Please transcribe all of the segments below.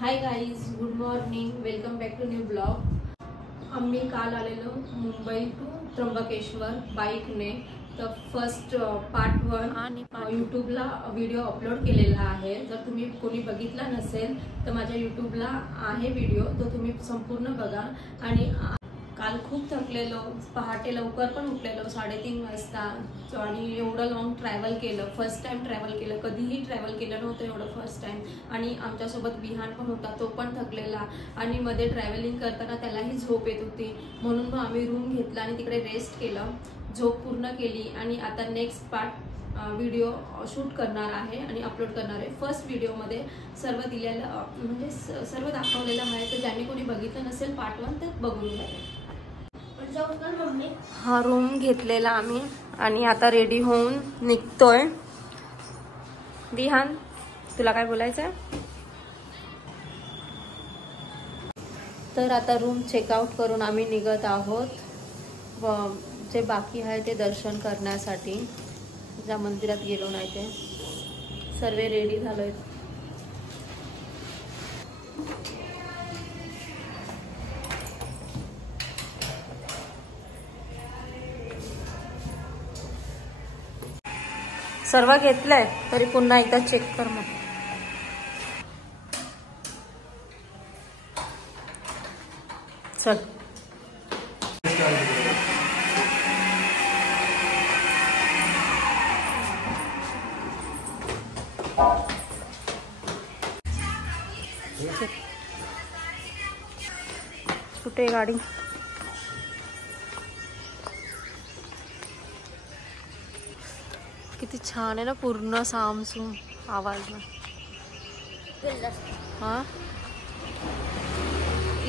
High guys, good morning, welcome back to new blog. आम्ही काल आलेलो मुंबई टू त्र्यंबकेश्वर बाईकने। तर फर्स्ट पार्ट 1 यूट्यूबला व्हिडिओ अपलोड केलेला आहे। जर तुम्ही कोणी बघितला नसेल तर माझ्या यूट्यूबला आहे व्हिडिओ, तो तुम्ही संपूर्ण बघा। आणि काल खूप थकलेलो, पहाटे लवकर पण उठलेलो 3:30 वाजता आणि एवढं लॉंग ट्रॅव्हल केलं। फर्स्ट टाइम ट्रॅव्हल केलं, कधीही ट्रॅव्हल केलं नव्हतं एवढं फर्स्ट टाइम। आणि आमच्यासोबत विहान पण होता, तो पण थकलेला आणि मध्ये ट्रॅव्हलिंग करताना त्यालाही झोप येत होती, म्हणून मग आम्ही रूम घेतला आणि तिकडे रेस्ट केलं, झोप पूर्ण केली। आणि आता नेक्स्ट पार्ट व्हिडिओ शूट करणार आहे आणि अपलोड करणार आहे। फर्स्ट व्हिडिओमध्ये सर्व दिलेलं म्हणजे सर्व दाखवलेलं आहे, तर ज्यांनी कोणी बघितलं नसेल पार्ट 1 तर बघून घ्या। हा रूम घेतलेला आम्ही आणि आता रेडी होऊन निघतोय। विहान, तुला काय बोलायचंय? तर आता रूम चेकआउट करून आम्ही निघत आहोत व जे बाकी आहे ते दर्शन करण्यासाठी, ज्या मंदिरात गेलो नाही ते सर्व रेडी झालोय। सर्व घेतलंय तरी पुन्हा एकदा चेक कर मग। चल कुठे गाडी? किती छान आहे ना, पूर्ण सामसूम आवाज ना। हा,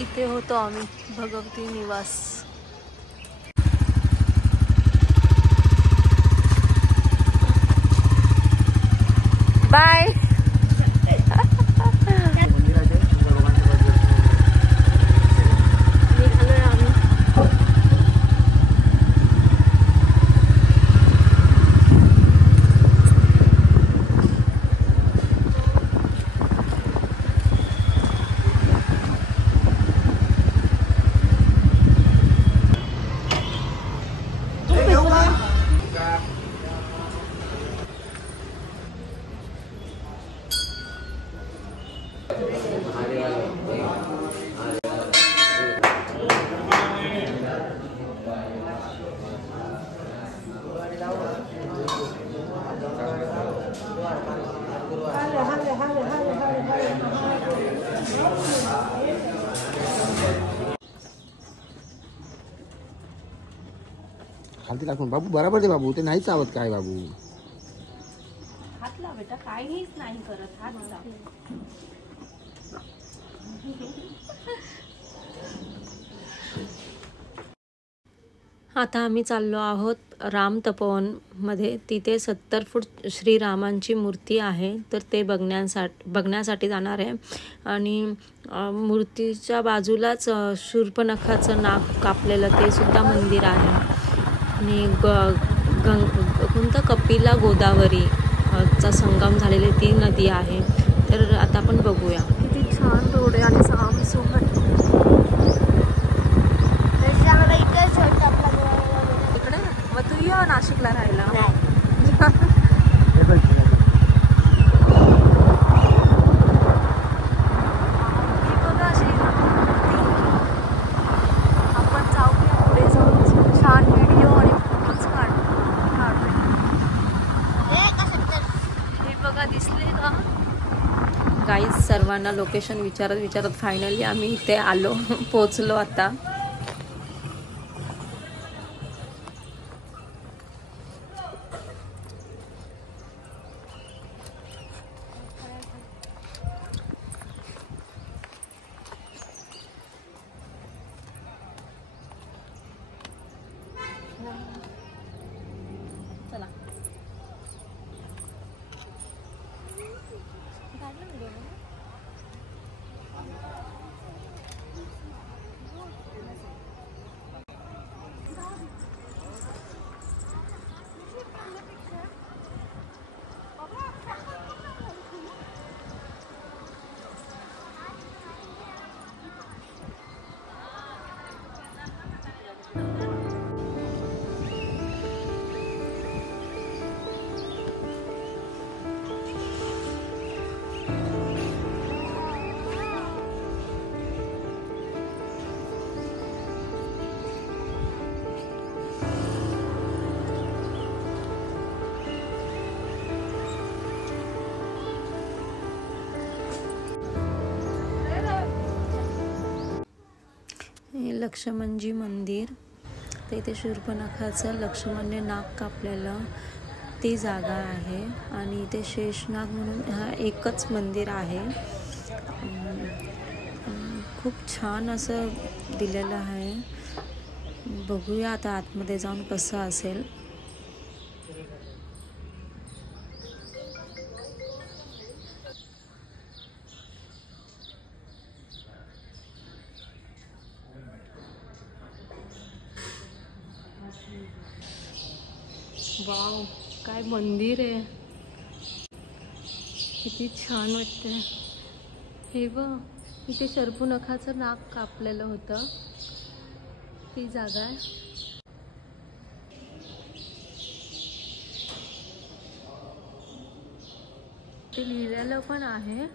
इथे होतो आम्ही, भगवती निवास। बाय। खालती टाकून बाबू बरोबर दे बाबू, ते नाही चावत काय बाबू? हात लाव बेटा, काहीच नाही करत, हात लाव। आता आम्ही चाललो आहोत राम तपोवन मध्ये। तिथे 70 फूट श्रीरामांची मूर्ती आहे, तर ते बघण्यासाठी जाणार आहे। आणि मूर्तीच्या बाजूलाच शूर्पणखाचं नाक कापलेलं ते सुद्धा मंदिर आहे। आणि कोणतं कपिला गोदावरी चा संगम झालेली ती नदी आहे। तर आता आपण बघूया, किती छान रोड आहे आणि सामसूम आहे। इकडे मग तू ये नाशिकला राहायला। गाईज, सर्वांना लोकेशन विचारत फायनली आम्ही इथे आलो, पोचलो आता। चला लक्ष्मणजी मंदिर. तर इथे शूर्पणखाचं लक्ष्मणने नाक कापलेलं ती जागा आहे आणि इथे शेषनाग म्हणून हा एकच मंदिर आहे. खूप छान असं दिलेलं आहे. बघूया आता आतमध्ये जाऊन कसं असेल. वाव, काय मंदिर आहे, किती छान वाटतंय. हे बघ, इथे शर्पणखाचं नाक कापलेलं होतं ती जागा आहे. ते लिहिलेलं पण आहे,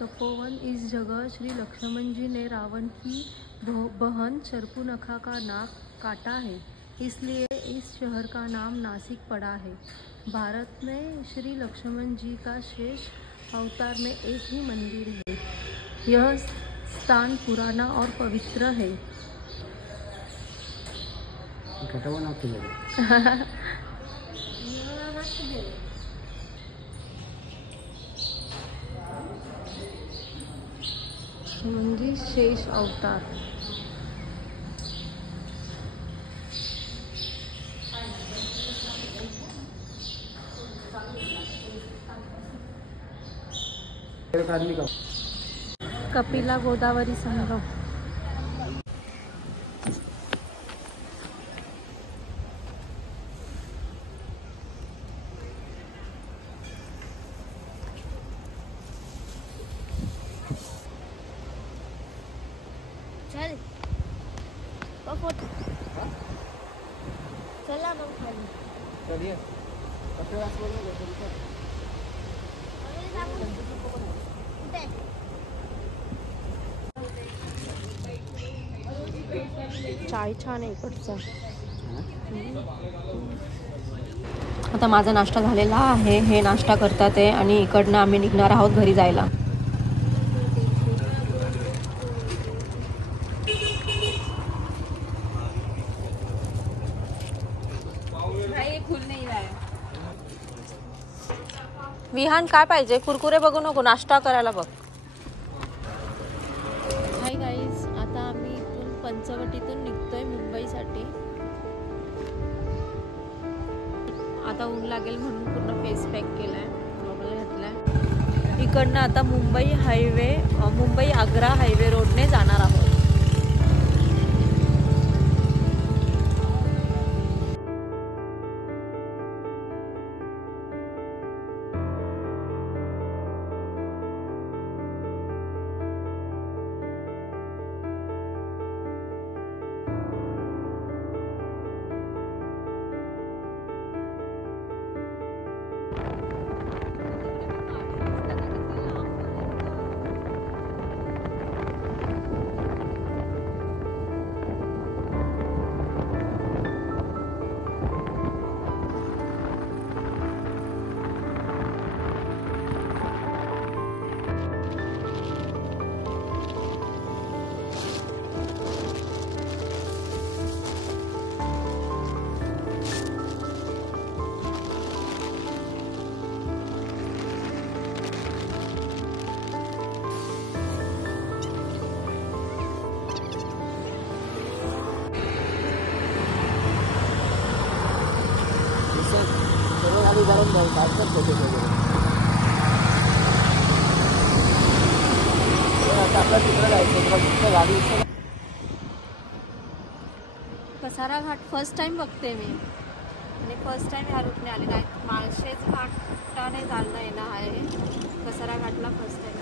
तपोवन इस जगह श्री लक्ष्मण जी ने रावण की बहन शर्पणखा का नाक काटा है, इसलिए इस शहर का नाम नासिक पड़ा है. भारत में श्री लक्ष्मण जी का शेष अवतार में एक ही मंदिर है. यह स्थान पुराना और पवित्र है. म्हणजे शेष अवतार. कपिला गोदावरी संगम. चल फोटो चला मग खाली. चलिए चाय छान आहे इकडचा. आता माझा नाश्ता झालेला आहे. हे नाश्ता करतात आहे आणि इकडनं आम्ही निघणार आहोत घरी जायला. विहान काय पाहिजे? कुरकुरे बघू नको, नाश्ता करायला बघ. हाय गाईज, आता आम्ही इथून पंचवटीतून निघतोय मुंबईसाठी. आता ऊन लागेल म्हणून पूर्ण फेस पॅक केलाय, गॉगल घातलाय. इकडनं आता मुंबई आग्रा हायवे रोडने जाणार आहोत. कसारा घाट फर्स्ट टाइम बघते मी आणि फर्स्ट टाइम ह्या रूटने आले. नाही माळशेज घाटाने चालणं येणं आहे. कसारा घाटला फर्स्ट टाइम.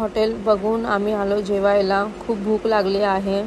हॉटेल बघून आम्ही आलो जेवायला. खूप भूक लागली आहे.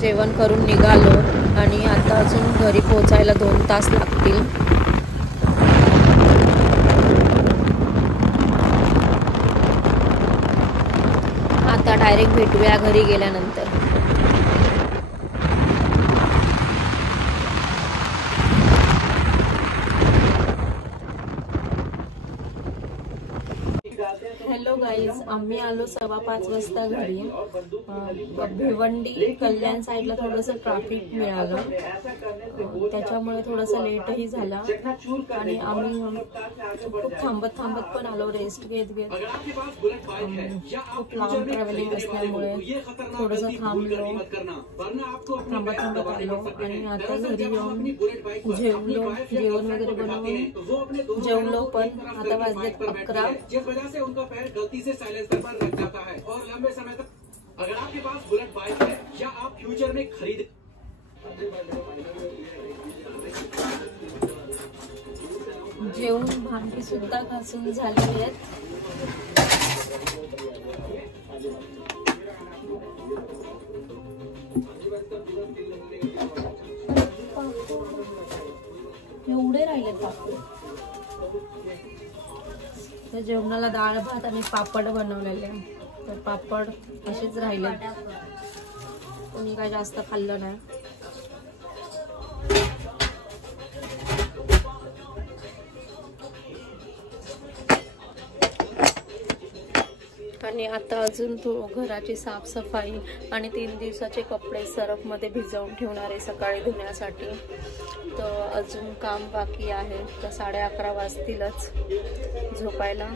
जेवण करून निघालो आणि आता अजून घरी पोहोचायला 2 तास लागतील. आता डायरेक्ट भेटूया घरी गेल्यानंतर. हॅलो गाईज, आम्ही आलो 5:15 वाजता घरी. भिवंडी कल्याण साईडला थोडंसं ट्रॅफिक मिळालं, त्याच्यामुळे थोडासा लेटही झाला आणि आम्ही खूप थांबत पण आलो, रेस्ट घेत खूप लांब ट्रॅव्हलिंग असल्यामुळे थोडंसं थांबत आलो आणि आता घरी येऊन जेवलो, जेवण वगैरे बनवून जेवलो. पण आता वाजलेत 11. उनका पैर गलती से साइलेंसर पर लग जाता है और लंबे समय तक. अगर आपके पास बुलेट बाइक है या आप फ्यूचर में खरीद. जेवण भांडी सुद्धा घासून झालेली आहेत. एवढे राहिलेत बापू. तर जेवणाला डाळ भात आणि पापड बनवलेले, तर पापड असेच राहिले, कोणी काय जास्त खाल्लं नाही. आणि आता अजून घराची साफसफाई आणि 3 दिवसाचे कपडे सरफमध्ये भिजवून ठेवणारे सकाळी धुण्यासाठी. तर अजून काम बाकी आहे. तर 11:30 वाजतीलच झोपायला.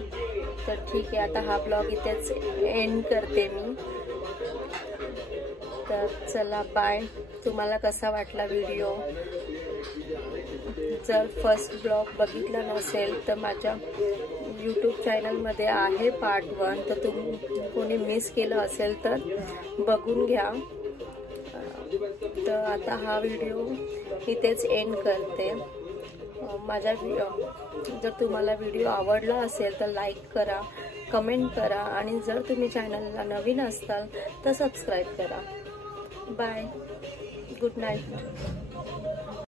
तर ठीक आहे, आता हा ब्लॉग इथेच एंड करते मी. तर चला बाय. तुम्हाला कसा वाटला व्हिडिओ? जर फर्स्ट ब्लॉग बघितला नसेल तर माझ्या यूट्यूब चॅनलमध्ये आहे पार्ट 1, तर तुम्ही कोणी मिस केलं असेल तर बघून घ्या. तर आता हा व्हिडिओ इथेच एंड करते. जर तुम्हाला व्हिडिओ आवडला असेल तर लाईक करा, कमेंट करा आणि जर तुम्ही चॅनलला नवीन असाल तर सबस्क्राईब करा. Bye, good night.